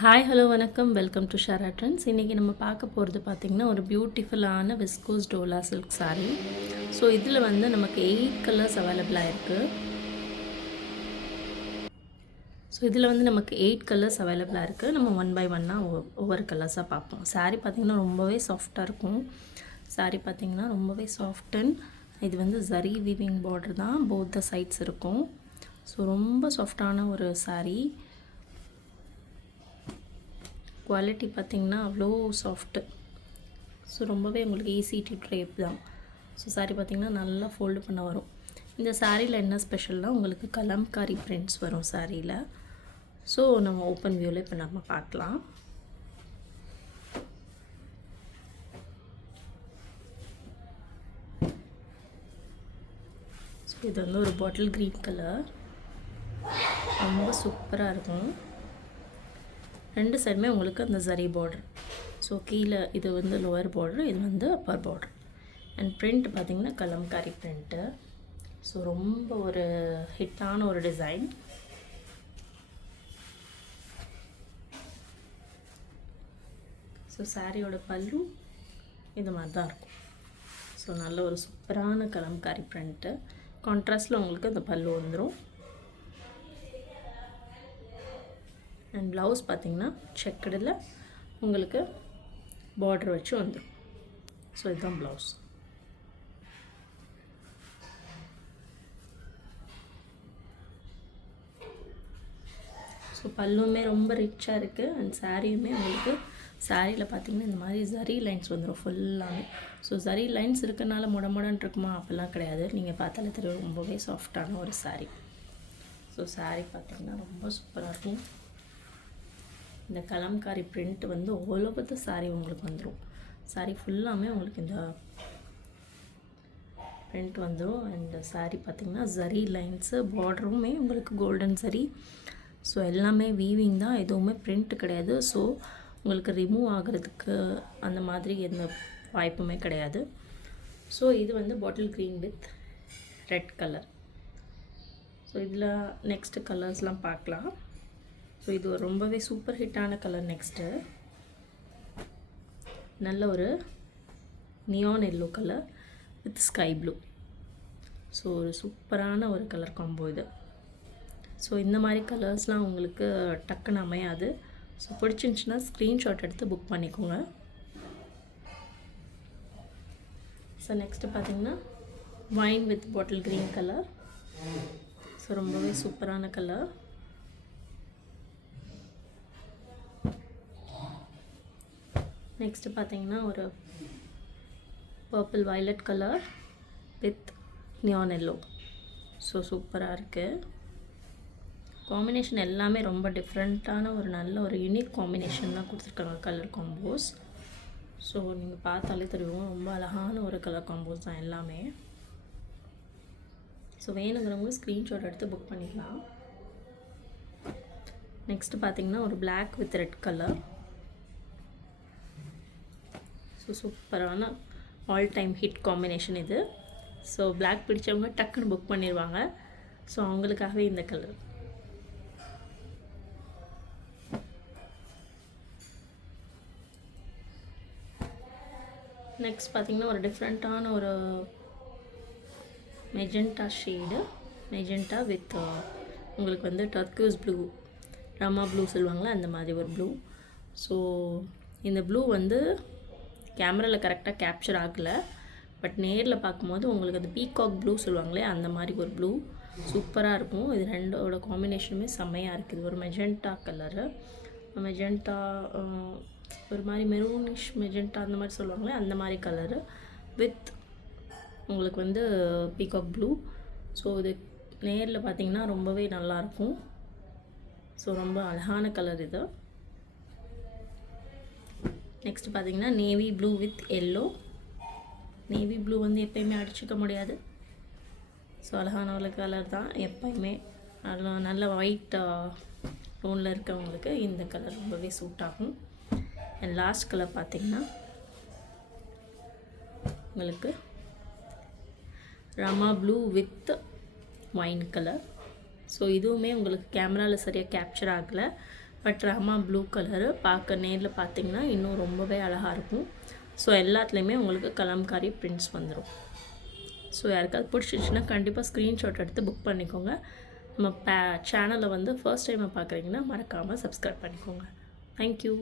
Hi hello வணக்கம், welcome to Shara trends. இன்றைக்கி நம்ம பார்க்க போகிறது பார்த்திங்கன்னா ஒரு பியூட்டிஃபுல்லான viscose Dola silk saree. So இதில் வந்து நமக்கு 8 கலர்ஸ் அவைலபிளாக இருக்குது. ஸோ இதில் வந்து நமக்கு 8 கலர்ஸ் அவைலபிளாக இருக்குது. நம்ம ஒன் பை ஒன்னாக ஒவ்வொரு கலர்ஸாக பார்ப்போம். saree பார்த்திங்கன்னா ரொம்பவே சாஃப்டாக இருக்கும். saree பார்த்திங்கன்னா ரொம்பவே சாஃப்ட் அண்ட் இது வந்து ஜரி வீவிங் பார்டர் தான், போத் த சைட்ஸ் இருக்கும். ஸோ ரொம்ப சாஃப்டான ஒரு saree. குவாலிட்டி பார்த்திங்கன்னா அவ்வளோ சாஃப்ட்டு. ஸோ ரொம்பவே உங்களுக்கு ஈஸி டு ட்ரேப் தான். ஸோ saree பார்த்திங்கன்னா நல்லா ஃபோல்டு பண்ண வரும். இந்த சாரியில் என்ன ஸ்பெஷல்னால் உங்களுக்கு கலம்காரி பிரிண்ட்ஸ் வரும் சாரியில். ஸோ நம்ம ஓப்பன் வியூவில் இப்போ நம்ம பார்க்கலாம். ஸோ இது வந்து ஒரு பாட்டில் க்ரீன் கலர், ரொம்ப சூப்பராக இருக்கும். ரெண்டு சைடுமே உங்களுக்கு அந்த ஜரி பார்டர். ஸோ கீழே இது வந்து லோவர் பார்டர், இது வந்து அப்பர் பார்டர். அண்ட் பிரிண்ட் பார்த்திங்கன்னா கலம்காரி பிரிண்ட்டு. ஸோ ரொம்ப ஒரு ஹிட்டான ஒரு டிசைன். ஸோ சாரியோட பல்லு இது மாதிரி தான் இருக்கும். ஸோ நல்ல ஒரு சூப்பரான கலம்காரி பிரிண்ட்டு. கான்ட்ராஸ்டில் உங்களுக்கு அந்த பல்லு வந்துடும். அண்ட் ப்ளவுஸ் பார்த்திங்கன்னா செக்கடில் உங்களுக்கு பார்டர் வச்சு வந்துடும். ஸோ இதுதான் ப்ளவுஸ். ஸோ பல்லுமே ரொம்ப ரிச்சாக இருக்குது. அண்ட் சாரியுமே உங்களுக்கு சாரியில் பார்த்திங்கன்னா இந்த மாதிரி ஜரி லைன்ஸ் வந்துடும் ஃபுல்லாகவே. ஸோ ஜரி லைன்ஸ் இருக்கனால முடமுடன்னு இருக்குமா, அப்படிலாம் கிடையாது. நீங்கள் பார்த்தாலே தெரியும், ரொம்பவே சாஃப்டான ஒரு சாரீ. ஸோ சாரீ பார்த்திங்கன்னா ரொம்ப சூப்பராக இருக்கும். இந்த கலம்காரி பிரிண்ட் வந்து ஆல் ஓவர் த சாரீ உங்களுக்கு வந்துடும். சாரீ ஃபுல்லாமே உங்களுக்கு இந்த பிரிண்ட் வந்துடும். அண்ட் சாரீ பார்த்திங்கன்னா ஜரி லைன்ஸு, பார்டருமே உங்களுக்கு கோல்டன் ஜரி. ஸோ எல்லாமே வீவிங் தான், எதுவுமே பிரிண்ட் கிடையாது. ஸோ உங்களுக்கு ரிமூவ் ஆகிறதுக்கு அந்த மாதிரி எந்த வாய்ப்புமே கிடையாது. ஸோ இது வந்து bottle green with red colour. So இதில் நெக்ஸ்ட்டு கலர்ஸ்லாம் பார்க்கலாம். ஸோ இது ரொம்பவே சூப்பர் ஹிட்டான கலர். நெக்ஸ்ட்டு நல்ல ஒரு neon yellow colour with sky blue. So ஒரு சூப்பரான ஒரு கலர் காம்போ இது. ஸோ இந்த மாதிரி கலர்ஸ்லாம் உங்களுக்கு டக்குன்னு அமையாது. ஸோ பிடிச்சிருந்துச்சின்னா ஸ்க்ரீன்ஷாட் எடுத்து புக் பண்ணிக்கோங்க. ஸோ நெக்ஸ்ட்டு பார்த்திங்கன்னா wine with bottle green colour. So ரொம்பவே சூப்பரான கலர். நெக்ஸ்ட்டு பார்த்திங்கன்னா ஒரு purple violet colour with neon yellow. So சூப்பராக இருக்குது. காம்பினேஷன் எல்லாமே ரொம்ப டிஃப்ரெண்ட்டான ஒரு நல்ல ஒரு யூனிக் காம்பினேஷன் தான் கொடுத்துருக்காங்க கலர் காம்போஸ். ஸோ நீங்கள் பார்த்தாலே தெரியும், ரொம்ப அழகான ஒரு கலர் காம்போஸ் தான் எல்லாமே. ஸோ வேணுங்கிறவங்க ஸ்க்ரீன்ஷாட் எடுத்து புக் பண்ணிக்கலாம். நெக்ஸ்ட்டு பார்த்திங்கன்னா ஒரு black with red colour. So சூப்பரான ஆல் டைம் ஹிட் காம்பினேஷன் இது. ஸோ பிளாக் பிடிச்சவங்க டக்குன்னு புக் பண்ணிடுவாங்க. ஸோ அவங்களுக்காகவே இந்த கலர். நெக்ஸ்ட் பார்த்திங்கன்னா ஒரு டிஃப்ரெண்ட்டான ஒரு மெஜெண்டா ஷேடு. மெஜெண்டா வித் உங்களுக்கு வந்து டர்க்யூஸ் ப்ளூ, ரமா ப்ளூ சொல்லுவாங்களே அந்த மாதிரி ஒரு ப்ளூ. ஸோ இந்த ப்ளூ வந்து கேமராவில் கரெக்டாக கேப்சர் ஆகலை, பட் நேரில் பார்க்கும்போது உங்களுக்கு அந்த பீகாக் ப்ளூ சொல்லுவாங்களே அந்த மாதிரி ஒரு ப்ளூ சூப்பராக இருக்கும். இது ரெண்டோட காம்பினேஷனுமே செம்மையாக இருக்குது. ஒரு மெஜெண்டா கலரு, மெஜெண்டா ஒரு மாதிரி மெரூனிஷ் மெஜெண்டா அந்த மாதிரி சொல்லுவாங்களே அந்த மாதிரி கலரு வித் உங்களுக்கு வந்து பீகாக் ப்ளூ. ஸோ இது நேரில் பார்த்திங்கன்னா ரொம்பவே நல்லாயிருக்கும். ஸோ ரொம்ப அழகான கலர் இது. நெக்ஸ்ட் பார்த்திங்கன்னா navy blue with yellow. Navy blue வந்து எப்போயுமே அடிச்சுக்க முடியாது. ஸோ அழகான ஒரு கலர் தான் எப்போயுமே. அதில் நல்ல ஒயிட் டோனில் இருக்கவங்களுக்கு இந்த கலர் ரொம்பவே சூட் ஆகும். அண்ட் லாஸ்ட் கலர் பார்த்திங்கன்னா உங்களுக்கு Rama blue with wine colour. So இதுவுமே உங்களுக்கு கேமராவில் சரியாக கேப்சர் ஆகலை, பட் ராமா ப்ளூ கலரு பார்க்க நேரில் பார்த்தீங்கன்னா இன்னும் ரொம்பவே அழகாக இருக்கும். ஸோ எல்லாத்துலேயுமே உங்களுக்கு கலம்காரி பிரிண்ட்ஸ் வந்துடும். ஸோ யாருக்காவது பிடிச்சிச்சின்னா கண்டிப்பாக ஸ்க்ரீன்ஷாட் எடுத்து புக் பண்ணிக்கோங்க. நம்ம சேனலை வந்து ஃபர்ஸ்ட் டைமாக பார்க்குறீங்கன்னா மறக்காமல் சப்ஸ்கிரைப் பண்ணிக்கோங்க. தேங்க்யூ.